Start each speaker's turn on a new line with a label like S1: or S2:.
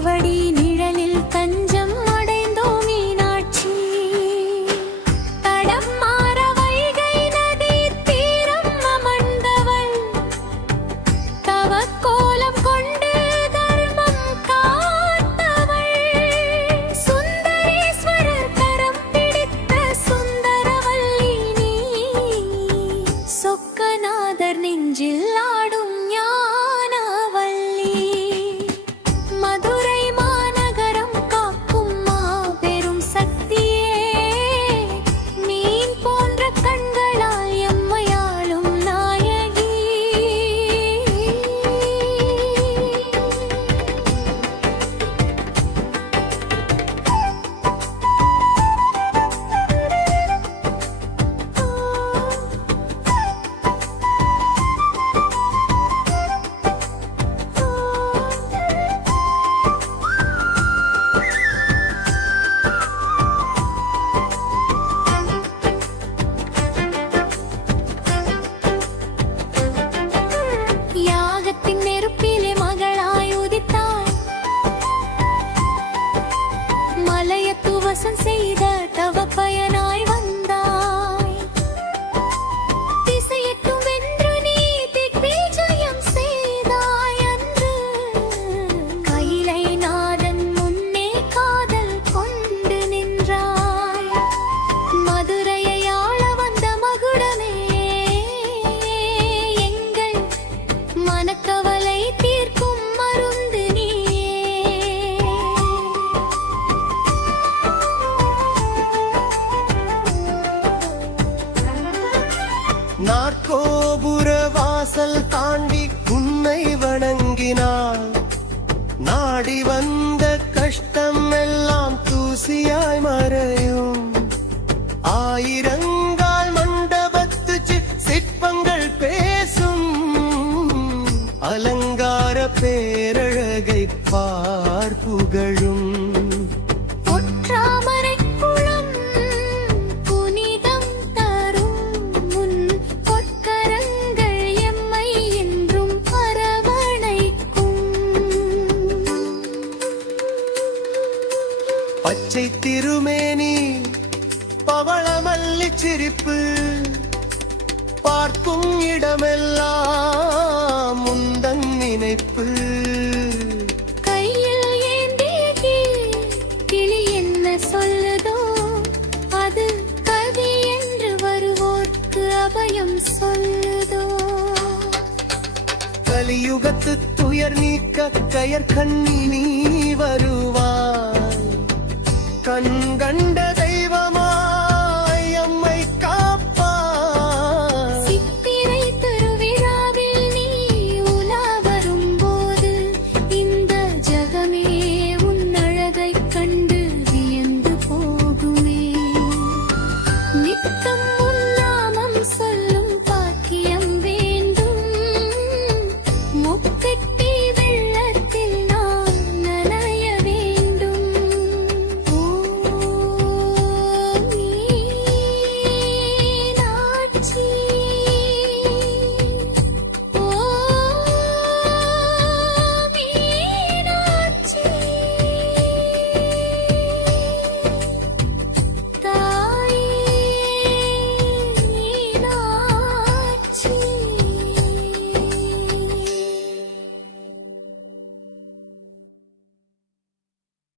S1: திருவடி வாசம் செய்த தவ பயணம் உன்னை வணங்கினால் நாடி வந்த கஷ்டம் எல்லாம் தூசியாய் மறையும். ஆயிரங்கால் மண்டபத்து சிற்பங்கள் பேசும். அலங்கார பேரழகை பார்ப்புகழும் பவளமல்லி சிரிப்பு. பார்க்கும் இடமெல்லாம் முந்தன் நினைப்பு.
S2: கையில் ஏந்திய கிளி என்ன சொல்லுதோ அது கவி என்று வருவோர்க்கு அபயம் சொல்லுதோ.
S1: கலியுகத்து துயர் நீக்க கயர் கண்ணி நீ வருவாய். கண் கண்ட